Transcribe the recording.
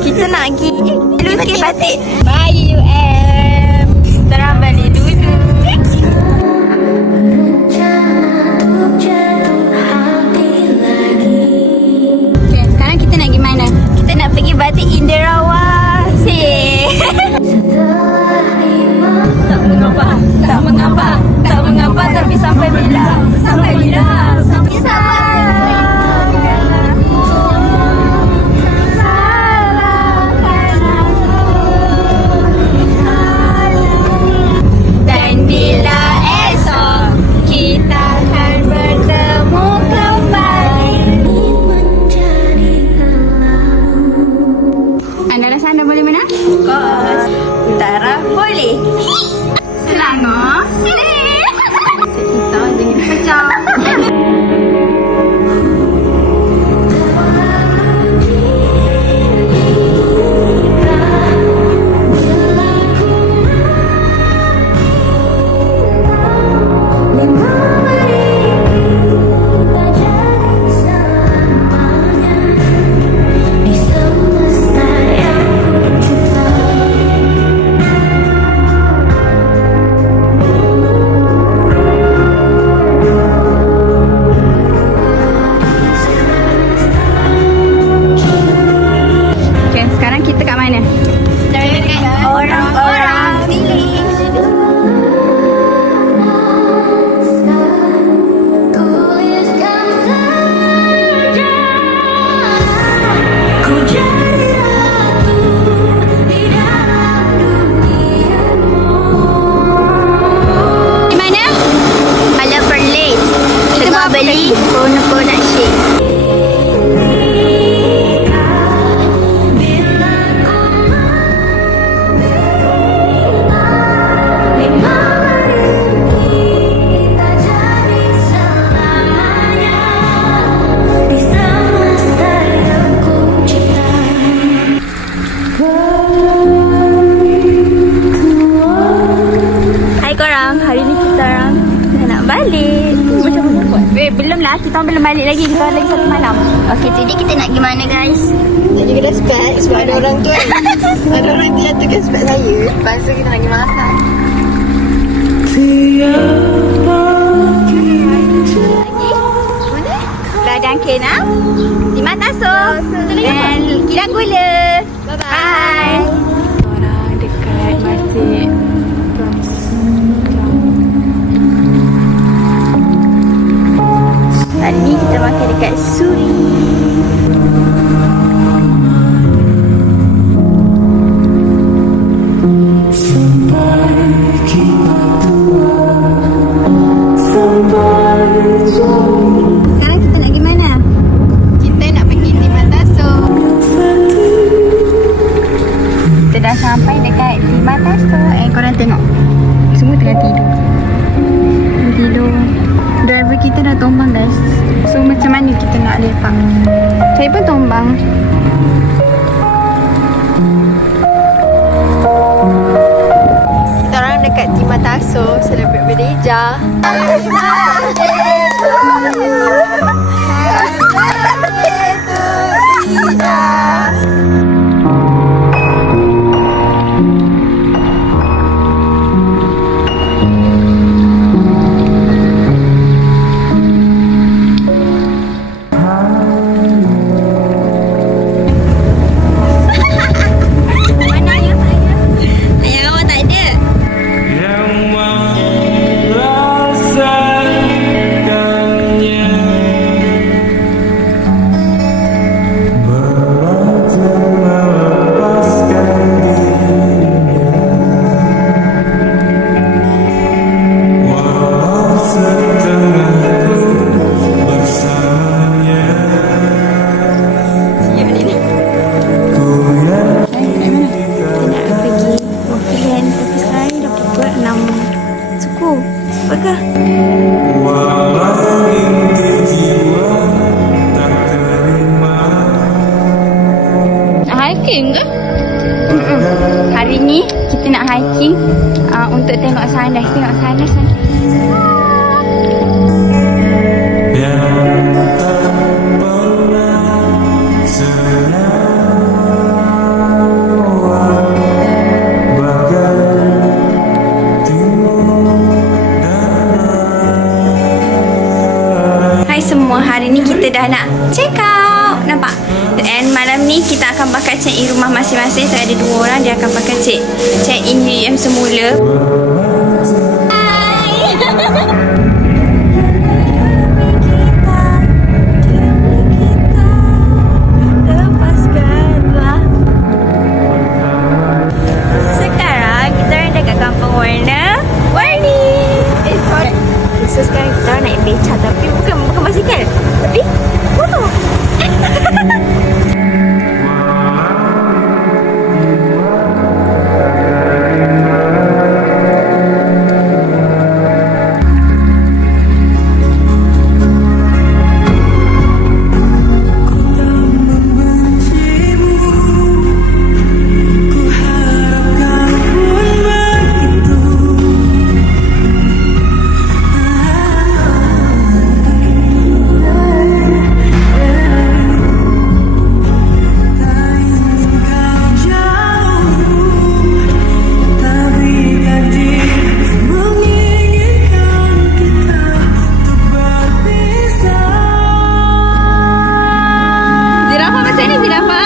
Kita nak pergi lukis batik. Bye UM. Terang balik dulu. Okay, sekarang kita nak pergi mana? Kita nak pergi batik Indirawa. Tak mengapa, tapi sampai bila? Sampai bila? Sampai dan bila esok kita akan bertemu kembali. Anda rasa anda boleh menang? Of course. Utara boleh. Selangor boleh. Kita jangan pecah. Beli coconut shake. Hai korang, hari ni kita orang nak balik. Macam mana buat? Belum lah, kita belum balik lagi. Kita lagi satu malam. Okey, jadi kita nak pergi mana guys? Nak pergi kedai spek sebab ada orang tu. Ada orang tu yang tukar spek saya. Lepas tu kita nak pergi makan. Ladang Kenam, Lima Tasuk dan Kilang Gula. Bye-bye. Orang dekat masjid. Hari ni kita makan dekat Suri. Sekarang kita nak pergi mana? Kita nak pergi Lima Tasuk. Kita dah sampai dekat Lima Tasuk. Korang tengok, semua tengah tidur. Driver kita dah tombang guys. So macam mana kita nak lepak? Saya pun tombang. Kita orang dekat Lima Tasuk celebrate birthday Ija. hiking ke? Hari ni kita nak hiking untuk tengok sunrise. Tengok sunrise nanti. ni kita dah nak check out. Nampak? And malam ni kita akan bakal check in rumah masing-masing. So ada 2 orang, dia akan bakal check in UEM semula. So sekarang kita orang naik beca, tapi bukan basikal, tapi motor. Zirafa macam ni, Zirafa?